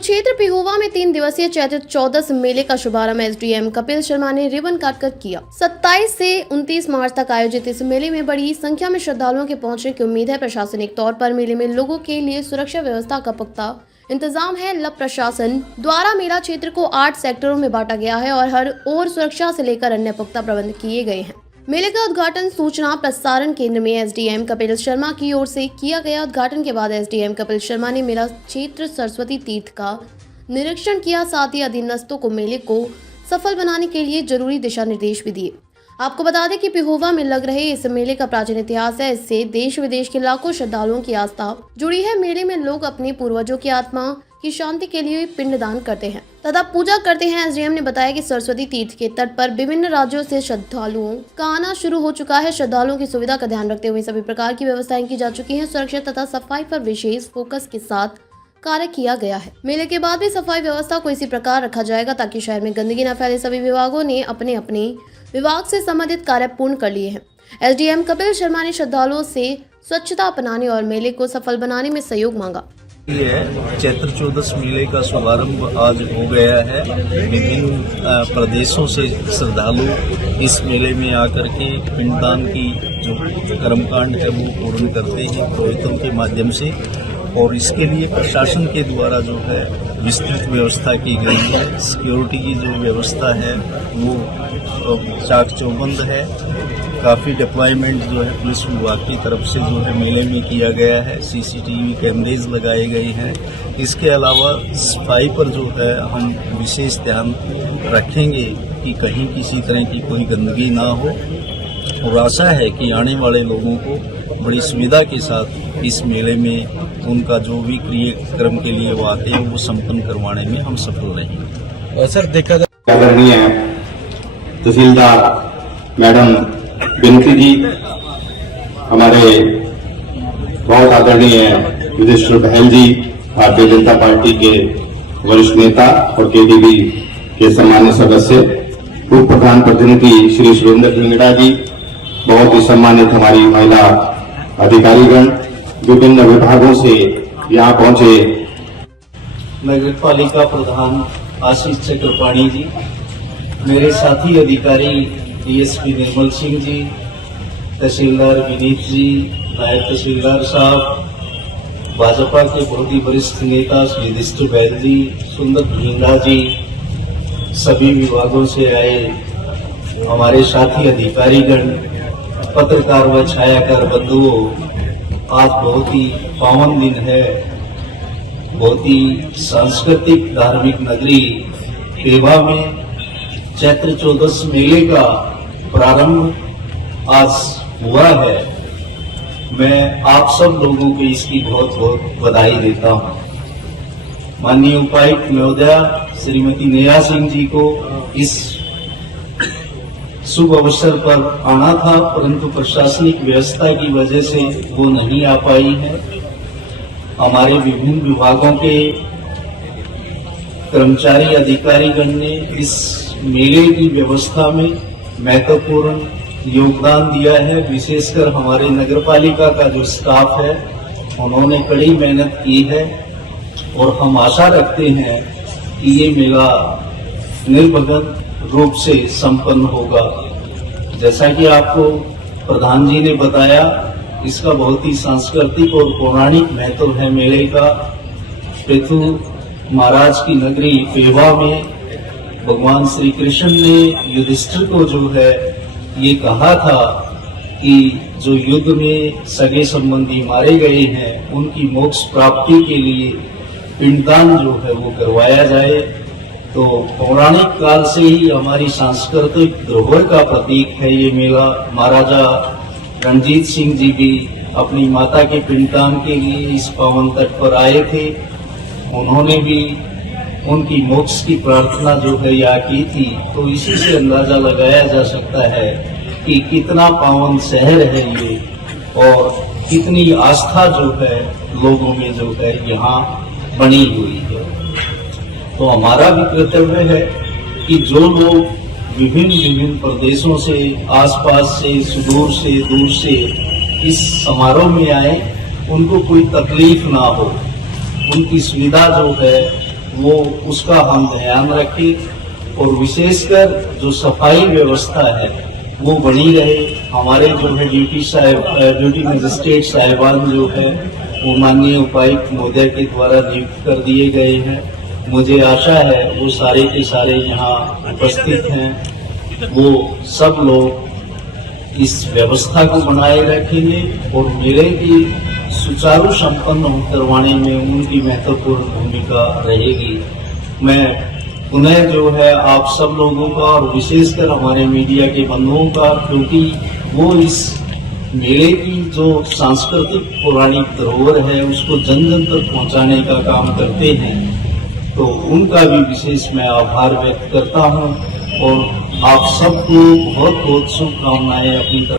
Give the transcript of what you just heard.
कुरुक्षेत्र पिहोवा में 3 दिवसीय चैत्र चौदस मेले का शुभारंभ एसडीएम कपिल शर्मा ने रिबन काटकर किया। 27 से 29 मार्च तक आयोजित इस मेले में बड़ी संख्या में श्रद्धालुओं के पहुंचने की उम्मीद है। प्रशासनिक तौर पर मेले में लोगों के लिए सुरक्षा व्यवस्था का पुख्ता इंतजाम है। लब प्रशासन द्वारा मेला क्षेत्र को 8 सेक्टरों में बांटा गया है और हर ओर सुरक्षा से लेकर अन्य पुख्ता प्रबंध किए गए हैं। मेले का उद्घाटन सूचना प्रसारण केंद्र में एसडीएम कपिल शर्मा की ओर से किया गया। उद्घाटन के बाद एसडीएम कपिल शर्मा ने मेला क्षेत्र सरस्वती तीर्थ का निरीक्षण किया। साथ ही अधीनस्थों को मेले को सफल बनाने के लिए जरूरी दिशा निर्देश भी दिए। आपको बता दें कि पिहोवा में लग रहे इस मेले का प्राचीन इतिहास है। इससे देश विदेश के लाखों श्रद्धालुओं की आस्था जुड़ी है। मेले में लोग अपने पूर्वजों की आत्मा की शांति के लिए पिंडदान करते हैं तथा पूजा करते हैं। एसडीएम ने बताया कि सरस्वती तीर्थ के तट पर विभिन्न राज्यों से श्रद्धालुओं का आना शुरू हो चुका है। श्रद्धालुओं की सुविधा का ध्यान रखते हुए सभी प्रकार की व्यवस्थाएं की जा चुकी हैं। सुरक्षा तथा सफाई पर विशेष फोकस के साथ कार्य किया गया है। मेले के बाद भी सफाई व्यवस्था को इसी प्रकार रखा जाएगा ताकि शहर में गंदगी न फैले। सभी विभागों ने अपने अपने विभाग से संबंधित कार्य पूर्ण कर लिए हैं। एसडीएम कपिल शर्मा ने श्रद्धालुओं से स्वच्छता अपनाने और मेले को सफल बनाने में सहयोग मांगा। चैत्र चौदस मेले का शुभारंभ आज हो गया है। विभिन्न प्रदेशों से श्रद्धालु इस मेले में आकर के पिंडदान की जो कर्मकांड है वो पूर्ण करते हैं पुरोहितों के माध्यम से, और इसके लिए प्रशासन के द्वारा जो है विस्तृत व्यवस्था की गई है। सिक्योरिटी की जो व्यवस्था है वो चाक चौबंद है। काफ़ी डिप्लॉयमेंट जो है पुलिस विभाग की तरफ से जो है मेले में किया गया है। सीसीटीवी कैमरेज लगाए गए हैं। इसके अलावा सफाई पर जो है हम विशेष ध्यान रखेंगे कि कहीं किसी तरह की कोई गंदगी ना हो, और आशा है कि आने वाले लोगों को बड़ी सुविधा के साथ इस मेले में उनका जो भी क्रियाक्रम के लिए वो आते हैं वो संपन्न करवाने में हम सफल रहेंगे। सर देखा जाए आदरणीय तहसीलदार मैडम बिनती जी, हमारे बहुत आदरणीय युधिष्ठिर बहल जी, भारतीय जनता पार्टी के वरिष्ठ नेता और केडीबी के सम्मानित सदस्य, उप प्रधान प्रतिनिधि श्री सुरेंद्र ढिंगड़ा जी, बहुत ही सम्मानित हमारी महिला अधिकारीगण, विभिन्न विभागों से यहाँ पहुंचे, नगर पालिका प्रधान आशीष चक्रपाणी जी, मेरे साथी अधिकारी डीएसपी निर्मल सिंह जी, तहसीलदार विनीत जी, नायब तहसीलदार साहब, भाजपा के बहुत ही वरिष्ठ नेता श्री युधिष्ठिर बहल जी, सुंदर ढींगा जी, सभी विभागों से आए हमारे साथी अधिकारीगण, पत्रकार व छायाकार बंधुओं, आज बहुत ही पावन दिन है। बहुत ही सांस्कृतिक धार्मिक नगरी पिहोवा में चैत्र चौदस मेले का प्रारंभ आज हुआ है। मैं आप सब लोगों को इसकी बहुत बहुत बधाई देता हूं। माननीय उपायुक्त महोदया श्रीमती नेहा सिंह जी को इस शुभ अवसर पर आना था, परंतु प्रशासनिक व्यवस्था की वजह से वो नहीं आ पाई है। हमारे विभिन्न विभागों के कर्मचारी अधिकारीगण ने इस मेले की व्यवस्था में महत्वपूर्ण योगदान दिया है। विशेषकर हमारे नगरपालिका का जो स्टाफ है उन्होंने कड़ी मेहनत की है, और हम आशा रखते हैं कि ये मेला निर्विघ्न रूप से संपन्न होगा। जैसा कि आपको प्रधान जी ने बताया, इसका बहुत ही सांस्कृतिक और पौराणिक महत्व है मेले का। पृथु महाराज की नगरी पिहोवा में भगवान श्री कृष्ण ने युधिष्ठिर को जो है ये कहा था कि जो युद्ध में सगे संबंधी मारे गए हैं उनकी मोक्ष प्राप्ति के लिए पिंडदान जो है वो करवाया जाए। तो पौराणिक काल से ही हमारी सांस्कृतिक धरोहर का प्रतीक है ये मेला। महाराजा रणजीत सिंह जी भी अपनी माता के पिंडदान के लिए इस पावन तट पर आए थे। उन्होंने भी उनकी मोक्ष की प्रार्थना जो है यहाँ की थी। तो इसी से अंदाजा लगाया जा सकता है कि कितना पावन शहर है ये, और कितनी आस्था जो है लोगों में जो है यहाँ बनी हुई है। तो हमारा भी कर्तव्य है कि जो लोग विभिन्न प्रदेशों से, आसपास से, सुदूर से, दूर से इस समारोह में आए, उनको कोई तकलीफ ना हो, उनकी सुविधा जो है वो उसका हम ध्यान रखें और विशेषकर जो सफाई व्यवस्था है वो बनी रहे। हमारे जो है ड्यूटी मजिस्ट्रेट साहिबान जो है वो माननीय उपायुक्त महोदय के द्वारा नियुक्त कर दिए गए हैं। मुझे आशा है वो सारे के सारे यहाँ उपस्थित हैं, वो सब लोग इस व्यवस्था को बनाए रखेंगे और मेले की सुचारू संपन्न करवाने में उनकी महत्वपूर्ण भूमिका रहेगी। मैं पुनः जो है आप सब लोगों का और विशेषकर हमारे मीडिया के बंधुओं का, क्योंकि वो इस मेले की जो सांस्कृतिक पौराणिक धरोहर है उसको जन जन तक पहुंचाने का काम करते हैं, तो उनका भी विशेष मैं आभार व्यक्त करता हूं और आप सबको बहुत बहुत शुभकामनाएं अपनी तरफ